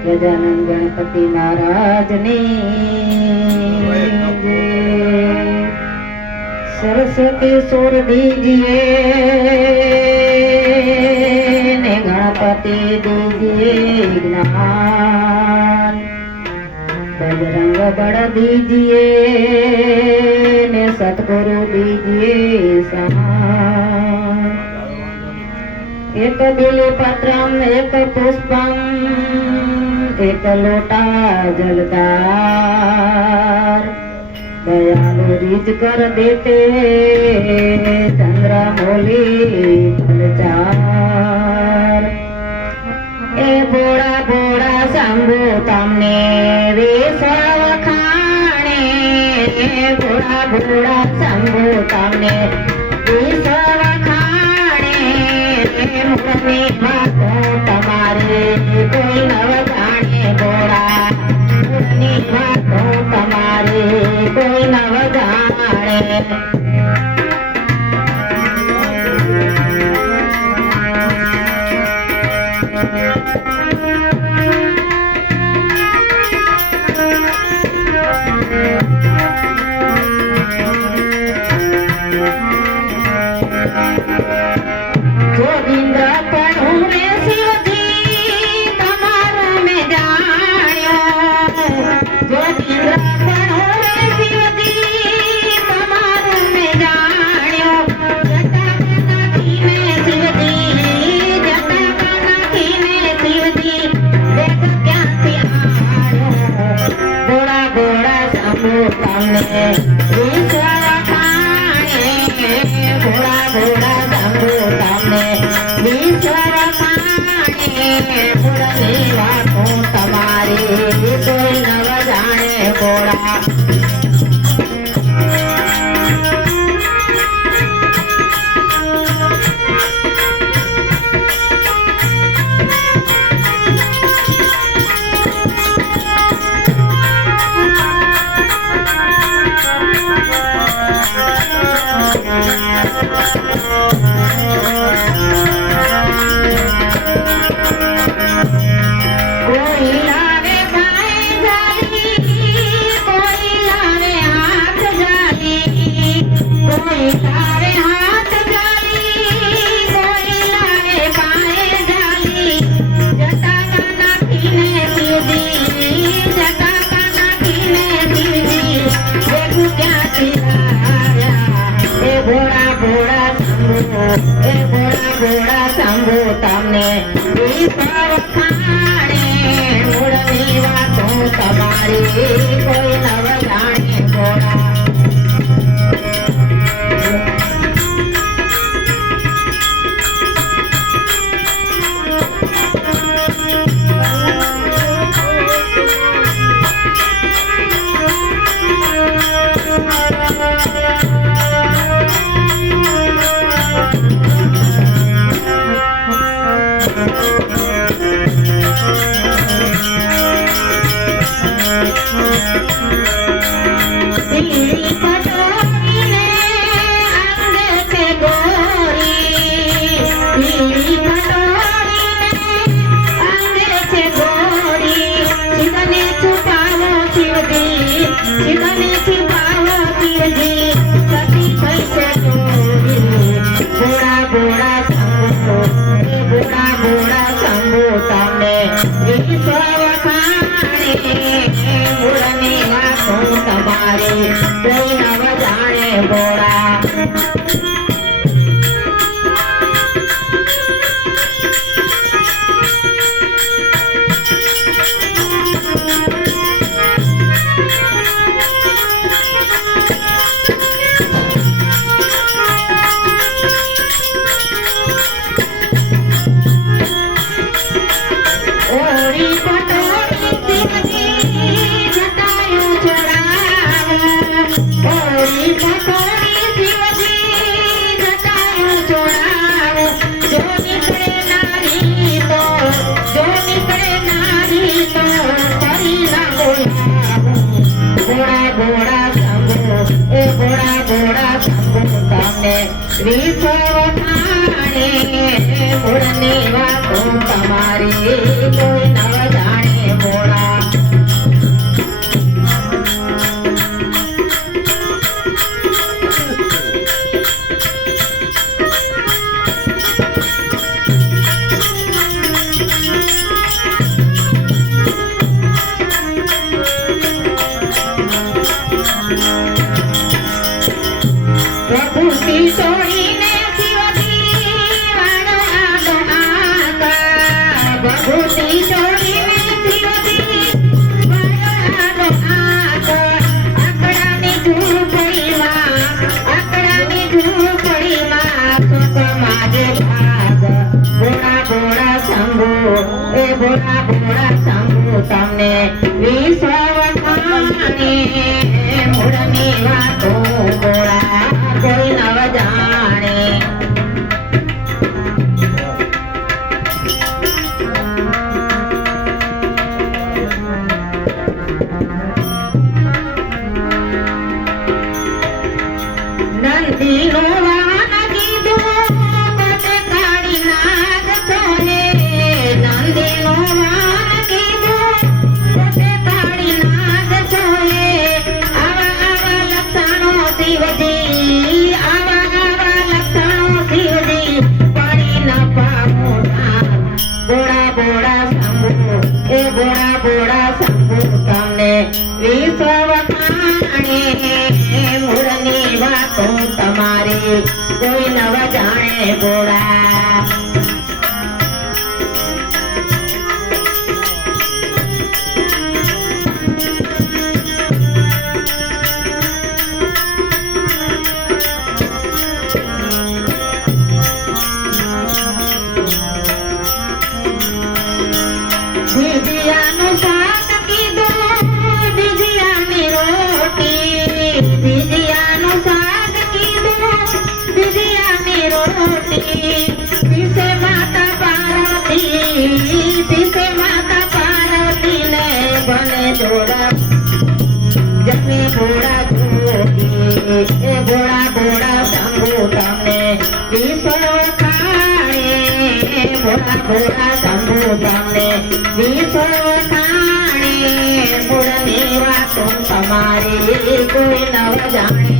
गजानन गणपति महाराज ने सरस्वती सुर दीजिए ने गणपति दीजिए ज्ञान, बजरंग बड़ दीजिए ने सतगुरु दीजिए समान। एक बिलीपत्रम एक पुष्पम एक लोटा जलदार, दयालु रिज कर देते चंद्रमौली फलचार। ए बोड़ा बोड़ा शंभु तमने विश्व खाणे, ए बोड़ा बोड़ा शंभु तमने विश्व मुरनी बातों तुम्हारे कोई नव जाने बोड़ा, मुरनी बातों तुम्हारे कोई नव जाने। મૂળની વાતો તમારી કોઈ નવ જાણે ભોળા પ્રભુથી છોડીને પ્રભુથી છોડીને આકડાની ઝૂંપડીમાં સુખમાં જ ભાગ ભોળા ભોળા શંભુ એ ભોળા ભોળા શંભુ તમને વિશ્વ વખાણે મૂળની વાતો ભોળા કોઈ નવ જાણે નંદીનો વાહન કીધું કોટે કાળી નાગ છોને નંદીનો વાહન કીધું કોટે કાળી નાગ છોને આવા લક્ષણો શિવજી આવા લક્ષણો શિવજી પડી ન પામું બોળા બોળા શંભુ એ બોળા બોળા શંભુ તમને વિશ્વ વખાણે મૂળની વાતો તમારી કોઈ નવ જાણે ભોળા ભીજિયાનું શાક કીધું ભીજિયાની રોટી ભીજિયાનું શાક કીધું ભીજિયાની રોટી પીસે માતા પાર્વતીને બને જોડા જમે ભોળા જોડી એ ભોળા ભોળા શંભુ તમને વિશ્વ વખાણે ભોળા ભોળા શંભુ તમને વિશ્વ વખાણે મૂળની વાતો તમારી કોઈ નવ જાણે